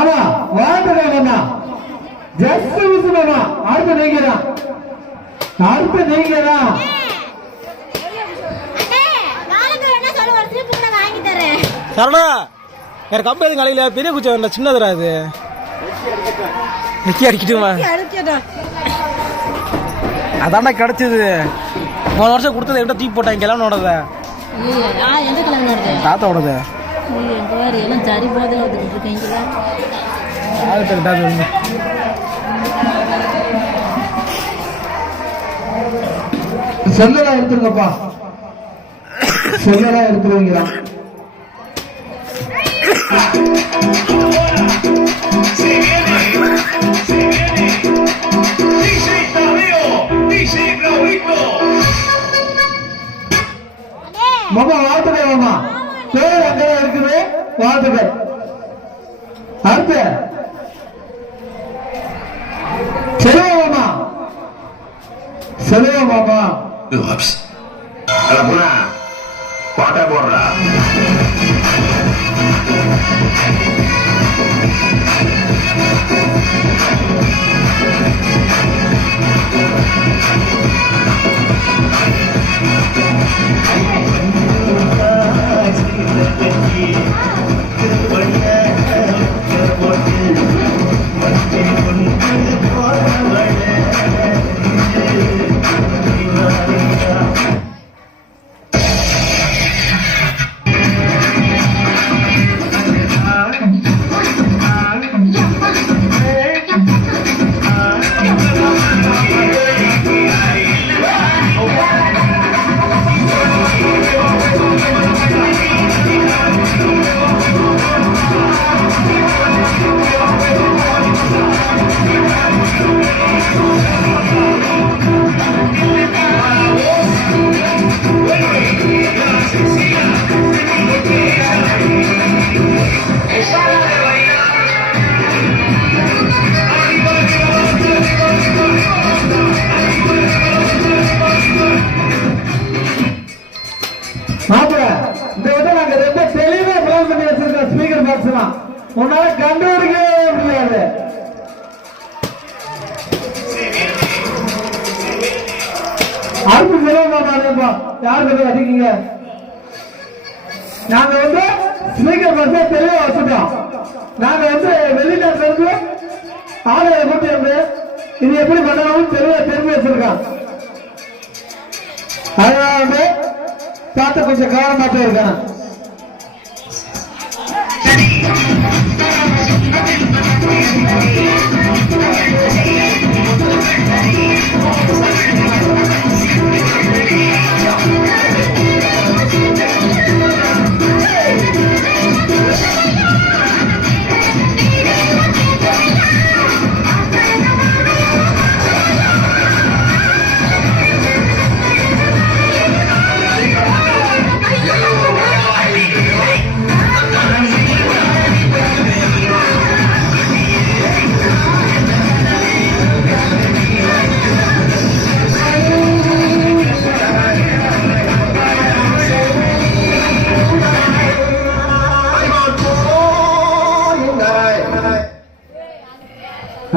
ஆமா வாழ்த்துக்கா just miss மாமா. அடுத்து நீங்க தான், அடுத்து நீங்க தான். சரணா வேற கம்பு எதுவும் கலையில பெரிய குச்சி வேண்டாம், சின்னதுரா இது. நிக்கி அடிக்கட்டுமா? அதாண்டா கிடைச்சது. போன வருஷம் கொடுத்தது என்கிட்ட தூக்கி போட்டாங்க கிளம்பனோடத. தாத்தாவோடது செல்லலாம் எடுத்துருங்கப்பா, செல்லலாம் எடுத்துருவீங்களா? மாமா வாழ்த்துக்கள் மாமா, பேர் அங்கதான் இருக்குது, வாழ்த்துக்கள். அடுத்து செல்வா மாமா, செல்வா மாமா. பாட்டா போடுறா உன்னால கண்டுபிடிக்கவே முடியாது. அடுத்து சொல்லுங்க, யாருக்கு அடிக்கீங்க? நாங்க வந்து ஸ்பீக்கர் பாக்ஸ தெளிவா வச்சுட்டோம். நாங்க வந்து வெளிநாட்டுல இருந்து ஆளுநரை கூட்டி வந்து இது எப்படி பண்ணணும் தெளிவா தெரிஞ்சு வச்சிருக்கோம். அதனால வந்து பார்த்து கொஞ்சம் கவனமாட்டே இருக்கேன்.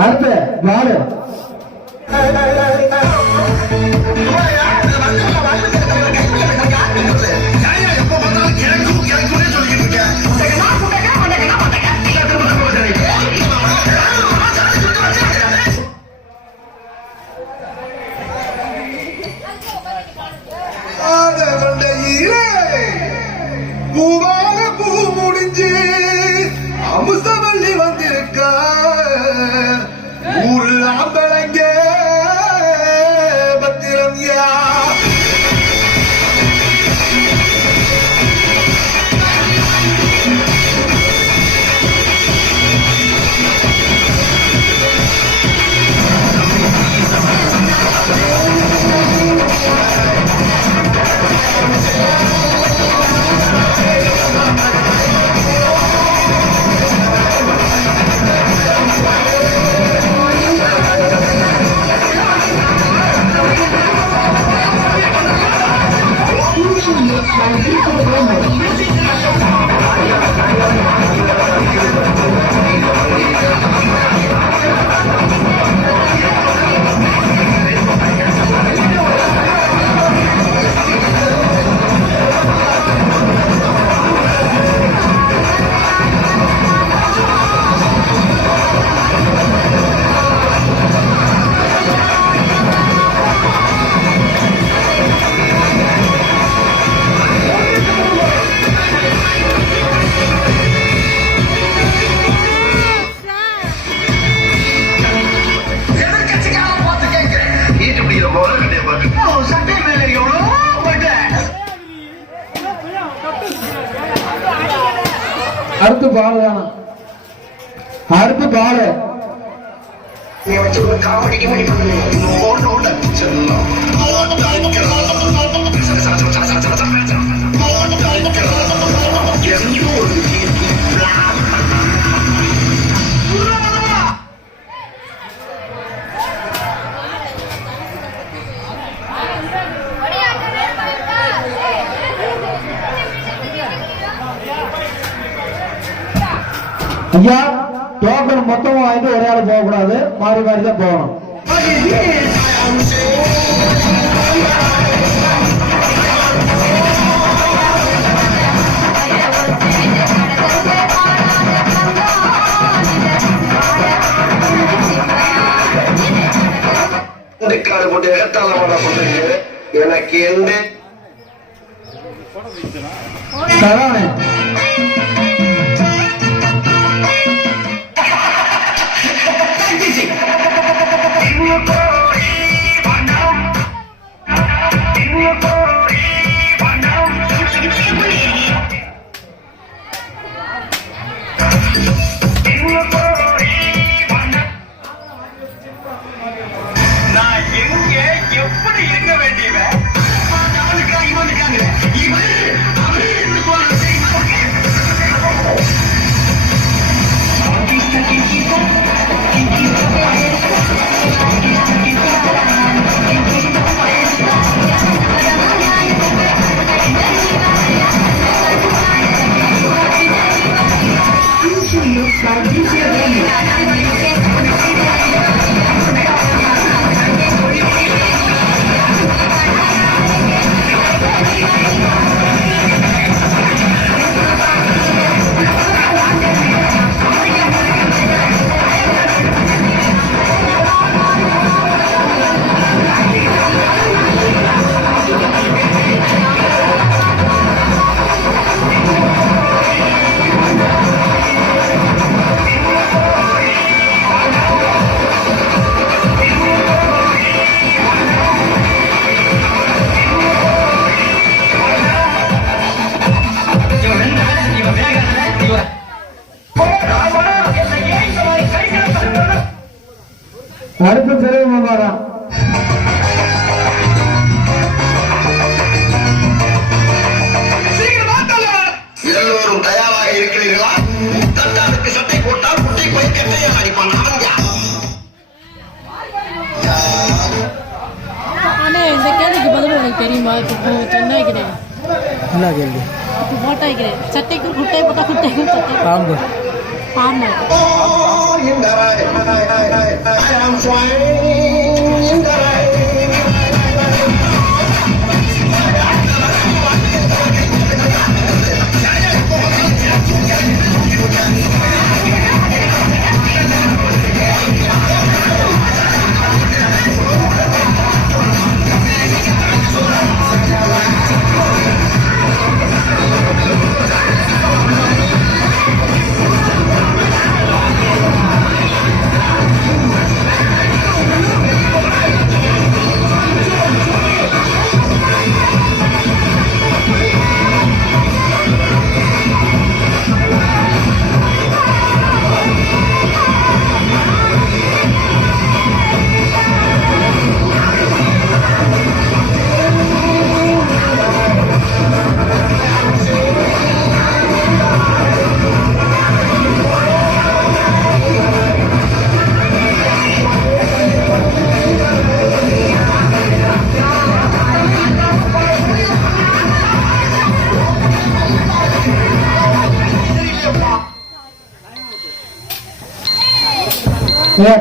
அடுத்து யாரு? பூவாக பூ முடிஞ்சு அமுசவல்லி வந்திருக்கா ஊரு ஆம்பளங்க பத்திரம் யா அடுத்து பால் தானா? அடுத்து பால். ஐயா டோக்கன் மொத்தமா வாங்கிட்டு ஒரே ஆள் போக கூடாது, மாறி மாறி தான் போகணும். போட்டு எனக்கு எந்த சரவணே அடுத்த சிறகு மாமாரா எல்லோரும் தயாராக இருக்கிறீர்களா? தட்டாருக்கு சட்டை போட்டால் குட்டை போய் கட்டையை அடிப்பான். அண்ணே இந்த கேள்விக்கு பதில் எனக்கு தெரியுமா? இப்போ சொன்ன வைக்கிறேன். என்ன கேள்வி? இப்போ போட்டா வைக்கிறேன். சட்டைக்கு குட்டை போட்டா குட்டைக்கும் சட்டை பாம்பு. பாம்பு.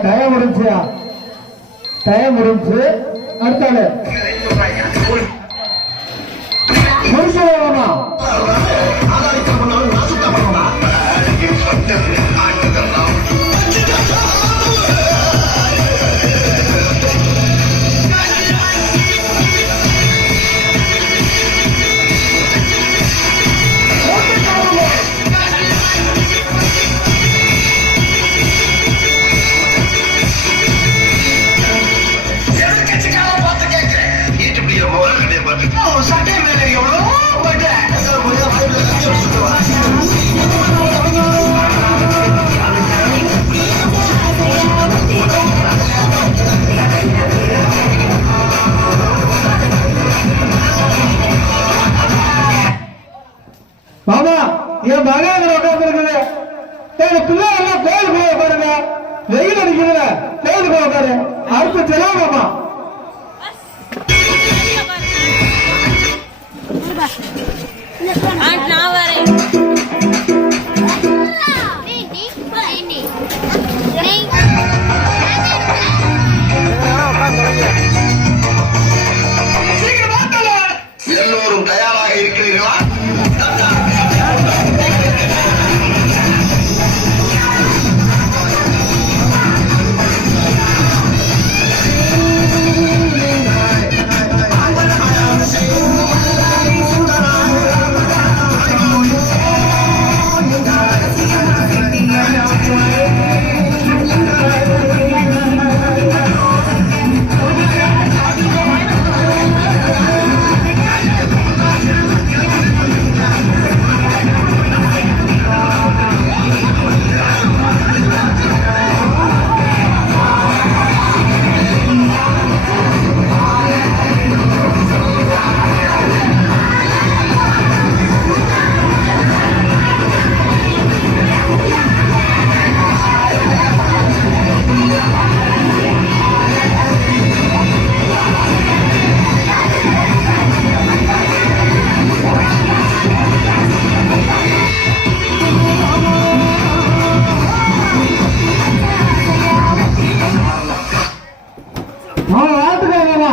டைம் முடிஞ்சியா? டைம் முடிஞ்சு அடுத்தாளு முடிச்சுமா? சட்டை மேல எவ்வளோ வந்து உட்காந்துருக்குது. எங்க பிள்ளை எல்லாம் கோயிலுக்குள்ள உட்காருங்க. வெயில் அடிக்குதுல கோயிலுக்குள்ள உட்காரு. அடுத்து செலவாமா நான் வரேன்.